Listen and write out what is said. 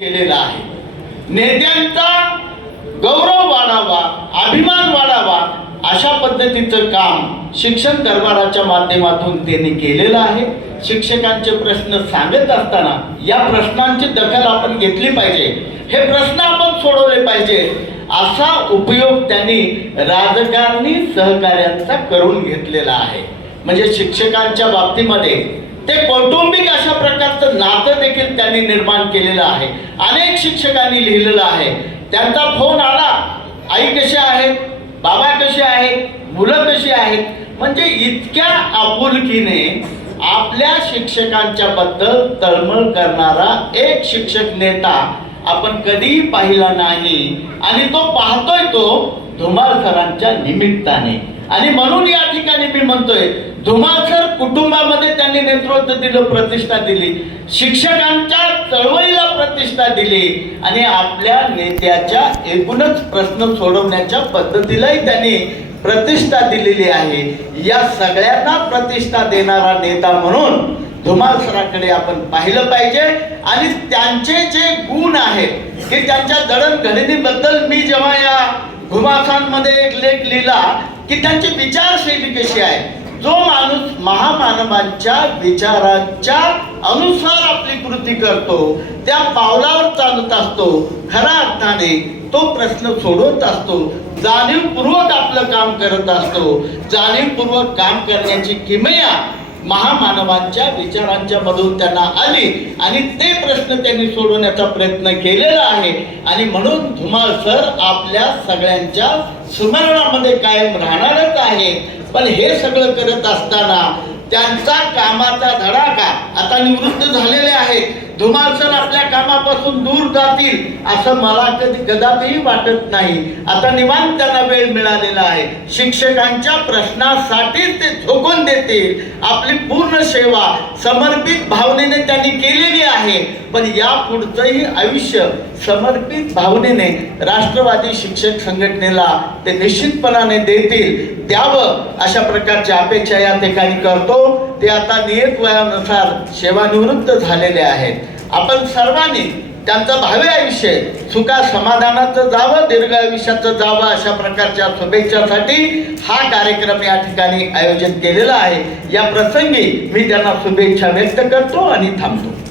केलेला आहे। नेत्यांचा गौरव वाढावा, अभिमान वाढावा अशा पद्धतीचं काम शिक्षण दरबाराच्या माध्यमातून त्यांनी केलेलं आहे। शिक्षकांचे प्रश्न सांगत असताना या प्रश्नांची दखल आपण घेतली पाहिजे, हे प्रश्न आपण सोडवले पाहिजे असा उपयोग त्यांनी राजकारणी सहकार्यांचा करून घेतलेला आहे। म्हणजे शिक्षकांच्या बाबतीमध्ये ते कौटुंबिक अशा प्रकारचं नातं देखील त्यांनी निर्माण केलेलं आहे। अनेक शिक्षकांनी लिहिलेलं आहे, त्यांचा फोन आला, आई कशी आहेत, बाबा कसे आहेत, मुलं कशी आहेत, म्हणजे इतक्या आपुलकीने आपल्या शिक्षकांच्या बद्दल तळमळ करणारा एक शिक्षक नेता आपण कधीही पाहिला नाही आणि तो पाहतोय तो धुमाळ सरांच्या निमित्ताने। आणि म्हणून या ठिकाणी मी म्हणतोय धुमाळ सर कुटुंबामध्ये त्यांनी नेतृत्व दिलं, प्रतिष्ठा दिली, शिक्षकांच्या चळवळीला प्रतिष्ठा दिली आणि आपल्या नेत्याच्या एकूणच प्रश्न सोडवण्याच्या पद्धतीलाही त्यांनी प्रतिष्ठा दिलेली आहे। या सगळ्यांना प्रतिष्ठा देणारा नेता म्हणून धुमाळ सरांकडे आपण पाहिलं पाहिजे आणि त्यांचे जे गुण आहेत की त्यांच्या जडणघडणीबद्दल मी जेव्हा या घुमासांमध्ये एक लेख लिहिला की त्यांची विचारशैली कशी आहे, जो माणूस महामानवांच्या विचारांच्या अनुसार आपली कृती करतो, त्या पावलावर चालत असतो, खऱ्या अर्थाने तो प्रश्न सोडवत असतो, जाणीवपूर्वक आपलं काम करत असतो, जाणीवपूर्वक काम करण्याची किमया महामानवांच्या विचारांच्या मधून त्यांना आली आणि ते प्रश्न त्यांनी सोडवण्याचा प्रयत्न केलेला आहे। आणि म्हणून धुमाळ सर आपल्या सगळ्यांच्या स्मरणामध्ये कायम राहणारच आहे। पण हे सगळं करत असताना त्यांचा कामाचा धडाका आता निवृत्त झालेले आहेत, धुमाळ सर आपल्या कामापासून दूर जातील असं मला कदापिही वाटत नाही। आता निवांत त्यांना वेळ मिळालेला आहे, शिक्षकांच्या प्रश्नासाठी ते झोकून देतील, आपली पूर्ण सेवा समर्पित भावनेने त्यांनी केलेली आहे। पण या पुढचंही आयुष्य समर्पित भावनेने राष्ट्रवादी शिक्षक संघटनेला ते निश्चितपणाने देतील, द्यावं अशा प्रकारची अपेक्षा या ठिकाणी करतो। ते आता नियत वयानुसार सेवानिवृत्त झालेले आहेत। आपण सर्वांनी त्यांचं भावी आयुष्य सुखा समाधानाचं जावं, दीर्घ आयुष्याचं जावं अशा प्रकारच्या शुभेच्छासाठी हा कार्यक्रम या ठिकाणी आयोजित केलेला आहे। या प्रसंगी मी त्यांना शुभेच्छा व्यक्त करतो आणि थांबतो।